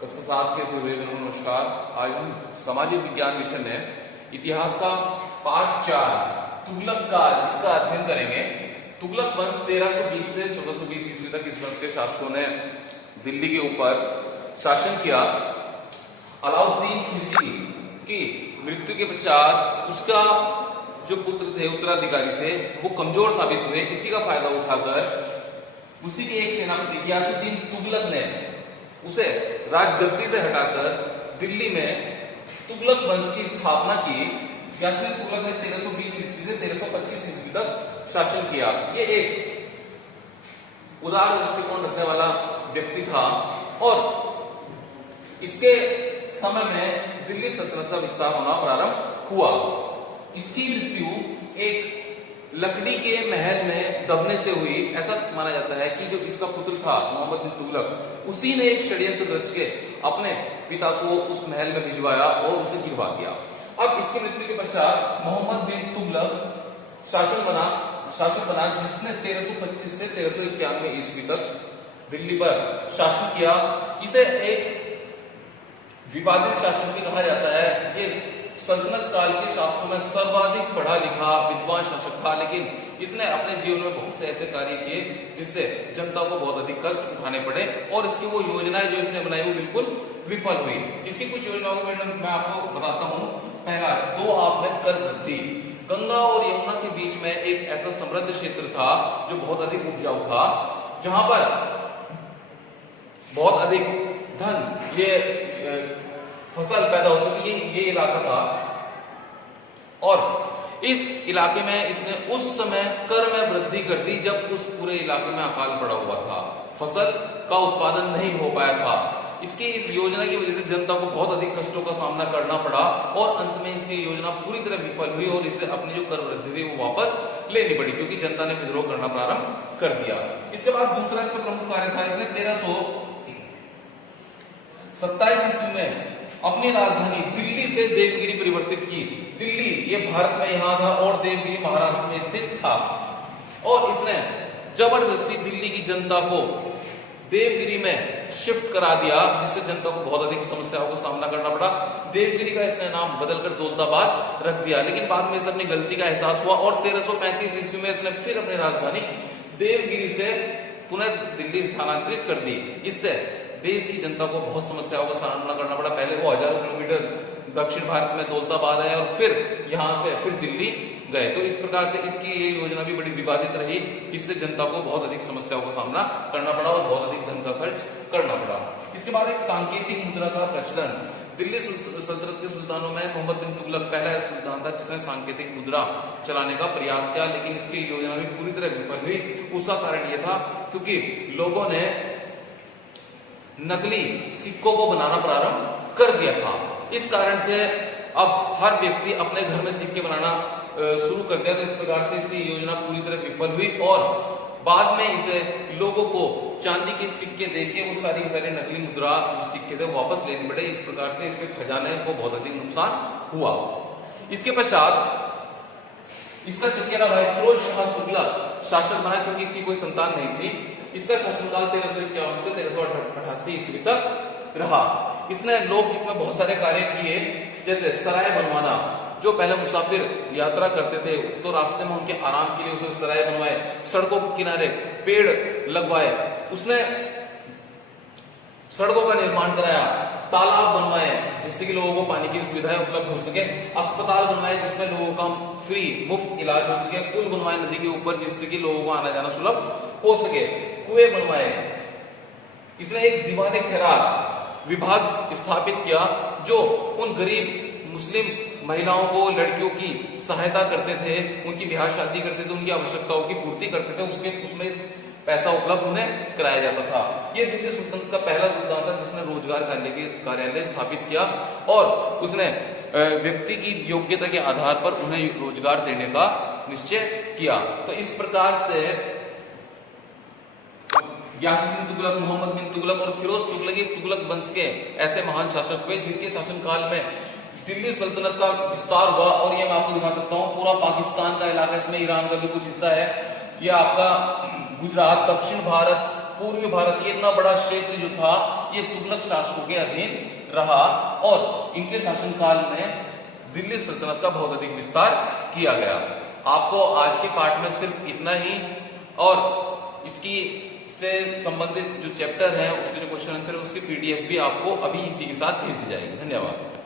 कक्षा 7 के सूर्योदय को नमस्कार। आज हम सामाजिक विज्ञान विषय में इतिहास का पाठ 4 तुगलक काल इसका अध्ययन करेंगे। तुगलक वंश 1320 से 1420 ईस्वी तक इस वंश के शासकों ने दिल्ली के ऊपर शासन किया। अलाउद्दीन खिलजी की मृत्यु के पश्चात उसका जो पुत्र थे, उत्तराधिकारी थे, वो कमजोर साबित हुए। इसी का फायदा उठाकर उसी के एक सेनापति गियासुद्दीन तुगलक ने उसे राजगद्दी से हटाकर दिल्ली में तुगलक वंश की स्थापना की। गियासुद्दीन तुगलक ने 1320 ईस्वी से 1325 ईस्वी तक शासन किया। ये एक उदार दृष्टिकोण रखने वाला व्यक्ति था और इसके समय में दिल्ली सल्तनत का विस्तार होना प्रारंभ हुआ। इसकी मृत्यु एक लकड़ी के महल में दबने से हुई। ऐसा माना जाता है कि जो इसका पुत्र था मोहम्मद बिन तुगलक, उसी ने एक षड्यंत्र रच के अपने पिता को उस महल में भिजवाया और उसे गिरवा दिया। अब इसकी मृत्यु के पश्चात मोहम्मद बिन तुगलक शासक बना जिसने 1325 से 1391 ईस्वी तक दिल्ली पर शासन किया। इसे एक विवादित शासन भी कहा जाता है। ये सल्तनत काल के शासकों में सर्वाधिक पढ़ा लिखा विद्वान शासक था, लेकिन इसने अपने जीवन में बहुत से ऐसे कार्य किए जिससे जनता को बहुत अधिक कष्ट उठाने पड़े और इसकी वो योजनाएं जो इसने बनाई वो बिल्कुल विफल हुई। इसकी कुछ योजनाओं को मैं आपको बताता हूँ। पहला, 2 आप में कर वृद्धि। गंगा और यमुना के बीच में एक ऐसा समृद्ध क्षेत्र था जो बहुत अधिक उपजाऊ था, जहां पर बहुत अधिक धन ये फसल पैदा होती थी। ये इलाका था और इस इलाके में इसने उस समय कर में वृद्धि कर दी जब उस पूरे इलाके में अकाल पड़ा हुआ था, फसल का उत्पादन नहीं हो पाया था। इसकी इस योजना की वजह से जनता को बहुत अधिक कष्टों का सामना करना पड़ा और अंत में इसकी योजना पूरी तरह विफल हुई और इसे अपनी जो कर वृद्धि थी वो वापस लेनी पड़ी क्योंकि जनता ने विद्रोह करना प्रारंभ कर दिया। इसके बाद दूसरा इसका प्रमुख कार्य था, इसने 1327 ईस्वी में अपनी राजधानी दिल्ली से देवगिरी परिवर्तित की। दिल्ली ये भारत में यहां था और देवगिरी महाराष्ट्र में स्थित था और इसने जबरदस्ती दिल्ली की जनता को देवगिरी में शिफ्ट करा दिया, जिससे जनता को बहुत अधिक समस्याओं का सामना करना पड़ा। देवगिरी का इसने नाम बदलकर दौलताबाद रख दिया, लेकिन बाद में इसे अपनी गलती का एहसास हुआ और 1335 ईस्वी में इसने फिर अपनी राजधानी देवगिरी से पुनः दिल्ली स्थानांतरित कर दी। इससे देश की जनता को बहुत समस्याओं का सामना करना पड़ा। पहले वो हजारों किलोमीटर दक्षिण भारत में दौलताबाद आए और फिर यहां से फिर दिल्ली गए। तो इस प्रकार से इसकी ये योजना भी बड़ी विवादित रही। इससे जनता को बहुत अधिक समस्याओं का सामना करना पड़ा और बहुत अधिक धन का खर्च करना पड़ा। इसके बाद एक सांकेतिक मुद्रा का प्रचलन। दिल्ली सल्तनत के सुल्तानों में मोहम्मद बिन तुगलक पहला सुल्तान था जिसने सांकेतिक मुद्रा चलाने का प्रयास किया, लेकिन इसकी योजना भी पूरी तरह विफल हुई। उसका कारण यह था क्योंकि लोगों ने नकली सिक्कों को बनाना प्रारंभ कर दिया था। इस कारण से अब हर व्यक्ति अपने घर में सिक्के बनाना शुरू कर दिया। तो इस प्रकार से इसकी योजना पूरी तरह विफल हुई और बाद में इसे लोगों को चांदी के सिक्के देके वो सारी नकली मुद्रा जो सिक्के थे वापस लेने पड़े। इस प्रकार से इसके खजाने को बहुत अधिक नुकसान हुआ। इसके पश्चात इसका चचेरा भाई फिरोज शाह तुगलक शासक बना क्योंकि इसकी कोई संतान नहीं थी। इसका शासनकाल 1351 से 1388 ईस्वी तक रहा। इसने लोकहित में बहुत सारे कार्य किए, जैसे सराय बनवाना। जो पहले मुसाफिर यात्रा करते थे तो रास्ते में उनके आराम के लिए उसने सराय बनवाए, सड़कों के किनारे पेड़ लगवाए, उसने सड़कों का निर्माण कराया, तालाब बनवाए जिससे कि लोगों को पानी की सुविधाएं उपलब्ध हो सके, अस्पताल बनवाए जिसमें लोगों का फ्री मुफ्त इलाज हो सके, पुल बनवाए नदी के ऊपर जिससे कि लोगों को आना जाना सुलभ हो सके, कुएं बनवाए। इसने एक दीवाने खैरात विभाग स्थापित किया जो उन गरीब मुस्लिम महिलाओं को, लड़कियों की सहायता करते थे, उनकी ब्याह शादी करते थे, उनकी आवश्यकताओं की पूर्ति करते थे। उसमें पैसा उपलब्ध उन्हें कराया जाता था। यह दिल्ली सुल्तानत का पहला सुल्तान था जिसने रोजगार कार्यालय स्थापित किया और उसने व्यक्ति की योग्यता के आधार पर उन्हें रोजगार देने का निश्चय किया। तो इस प्रकार से गियासुद्दीन तुगलक, मोहम्मद बिन तुगलक और फिरोज तुगलक तुगलक वंश के ऐसे महान शासक हुए जिनके शासनकाल में दिल्ली सल्तनत का विस्तार हुआ। और ये मैं आपको दिखा सकता हूँ, पूरा पाकिस्तान का इलाका, इसमें ईरान का भी कुछ हिस्सा है, यह आपका गुजरात, दक्षिण भारत, पूर्वी भारत, ये इतना बड़ा क्षेत्र जो था ये तुगलक शासकों के अधीन रहा और इनके शासनकाल में दिल्ली सल्तनत का बहुत अधिक विस्तार किया गया। आपको आज के पार्ट में सिर्फ इतना ही, और इसकी से संबंधित जो चैप्टर है उसके जो क्वेश्चन आंसर है उसकी पीडीएफ भी आपको अभी इसी के साथ भेज दी जाएगी। धन्यवाद।